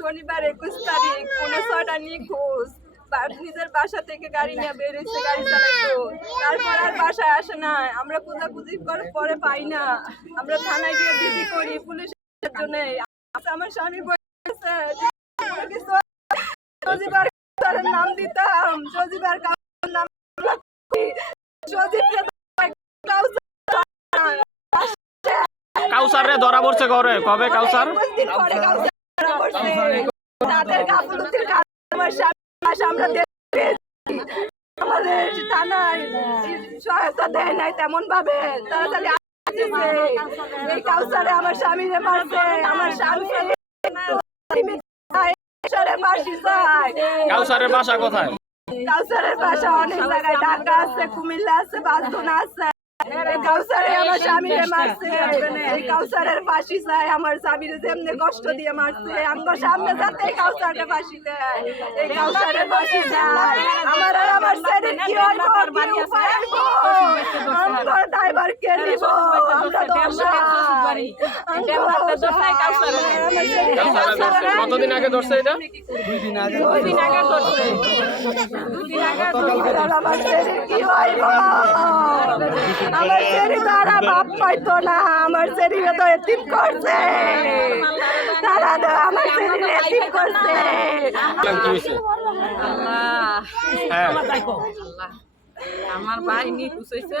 শনিবার একুশ তারিখ পৌনে ছটা নিখোঁজ নিজের বাসা থেকে গাড়ি নিয়ে বেরিয়েছে গাড়ি চালাইতো তারপর আর বাসায় আসে না আমরা পূজা খোঁজাখুঁজি করে পরে পাই না আমরা থানায় গিয়ে দিদি করি পুলিশের জন্য আচ্ছা, আমার স্বামী বলছে সজিবার নাম দিতাম সজিবার নাম সজিব কাউসার রে ধরা পড়ছে ঘরে কবে কাউসার করছে তাদের গাফলতির কারণে আমরা আমাদের থানায় সহায়তা দেয় নাই তেমন ভাবে তাড়াতাড়ি এই কাউসারে আমার স্বামীর মারছে আমার স্বামী কাউসারের বাসা কোথায় কাউসারের বাসা অনেক জায়গায় ঢাকা আছে কুমিল্লা আছে বালতুনা আছে কাউসারে আমার স্বামীরে মারছে এই কাউসারের ফাঁসি চাই আমার স্বামীর যেমনি কষ্ট দিয়ে মারছে আমার সামনে যাতে এই কাউসারে ফাঁসি দেয় এই কাউসারের ফাঁসি চাই আমার আর আমার ছেলের কি হয় কতদিন আগে ধরছে এটা আমার ছেলে তারা বাপ পাইতো না আমার সেরি তো এতিম করছে তারা আমার সেরি এতিম করছে হ্যাঁ। আল্লাহ আমার ভাই নি কুসাইছে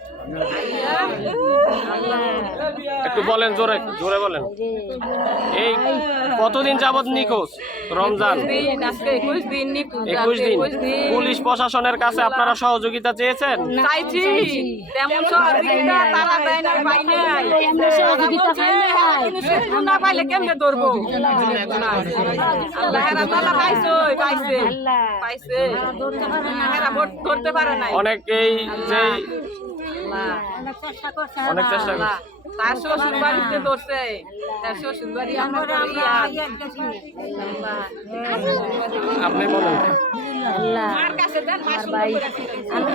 একটু বলেন জোরে জোরে বলেন এই কতদিন যাবৎ নিখোঁজ রমজান একুশ দিন পুলিশ প্রশাসনের কাছে আপনারা সহযোগিতা চেয়েছেন অনেকেই যে অনেক চেষ্টা করছে ধরছে আপনি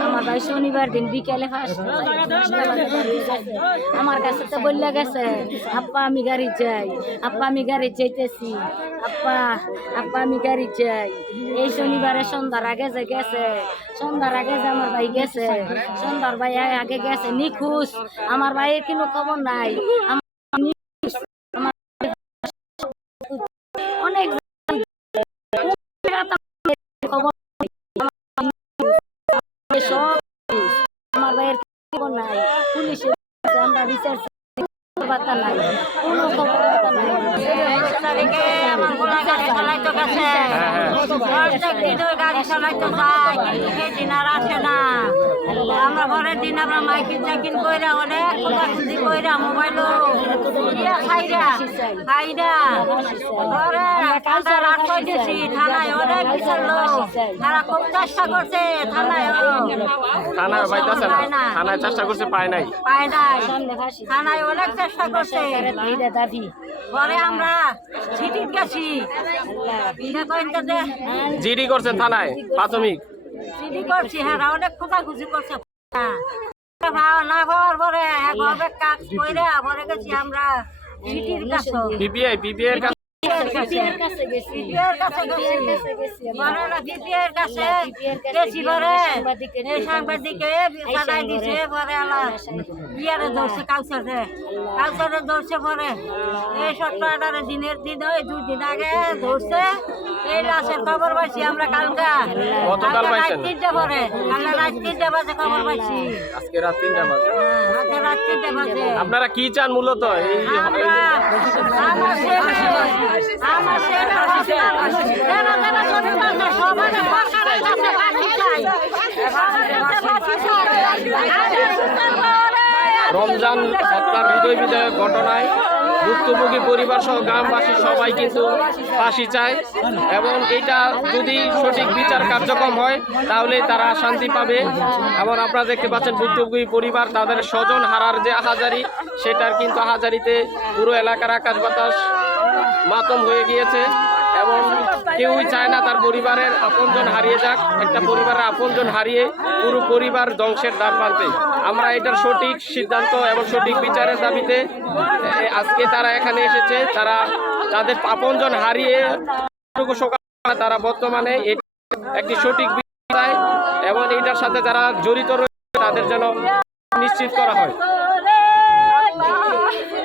আমার ভাই শনিবার দিন বিকেলে আমার কাছে তো বললে গেছে আপা আমি গাড়ি চাই আপা আমি গাড়ি চাইতেছি আপা আপা আমি গাড়ি চাই এই শনিবারে সন্ধ্যার আগে যে গেছে সন্ধ্যার আগে যে আমার ভাই গেছে সন্ধ্যার ভাই আগে গেছে নিখুঁজ আমার ভাইয়ের কোনো খবর নাই অনেক কথাবার্তা নাই কোনো কথাবার্তা নাই তারিখে আমার ঘোড়া গাড়ি হ্যাঁ, হ্যাঁ। না আমরা ঘরের দিন আমরা মাইকিন চাকিন কইরা অনেক কোপাকুচি কইরা মোবাইল ইয়া খাইরা খাইরা রাত থানায় বিচার তারা খুব চেষ্টা করছে থানায় থানায় না থানায় চেষ্টা করছে পায় নাই পায় নাই থানায় অনেক চেষ্টা করছে দাবি আমরা গেছি জিডি করছেন থানায় প্রাথমিক জিডি করছি হ্যাঁ অনেক খোঁজাখুঁজি করছে না হওয়ার পরে এক কাজ করে পরে গেছি আমরা পিপিআই পিপিআই কাছে গেছি বিপিআর কাছে গেছি ধরছে পরে এই সতেরো দিনের দিন ওই দুই দিন আগে ধরছে এই লাশের খবর পাইছি আমরা কালকা কালকা রাত তিনটা পরে কালকা রাত তিনটা বাজে খবর পাইছি রাত তিনটা বাজে হ্যাঁ, আপনারা কি চান মূলত রমজান সত্তার বিজয় বিজয় ঘটনায় ভুক্তভোগী পরিবার সহ গ্রামবাসী সবাই কিন্তু ফাঁসি চায় এবং এটা যদি সঠিক বিচার কার্যক্রম হয় তাহলে তারা শান্তি পাবে এবং আপনারা দেখতে পাচ্ছেন ভুক্তভোগী পরিবার তাদের স্বজন হারার যে হাজারি সেটার কিন্তু হাজারিতে পুরো এলাকার আকাশ বাতাস মাতম হয়ে গিয়েছে এবং কেউই চায় না তার পরিবারের আপনজন হারিয়ে যাক একটা পরিবারের আপনজন হারিয়ে পুরো পরিবার ধ্বংসের দ্বার পালতে আমরা এটার সঠিক সিদ্ধান্ত এবং সঠিক বিচারের দাবিতে আজকে তারা এখানে এসেছে তারা তাদের আপনজন হারিয়ে তারা বর্তমানে একটি সঠিক বিচার এবং এটার সাথে যারা জড়িত রয়েছে তাদের যেন নিশ্চিত করা হয়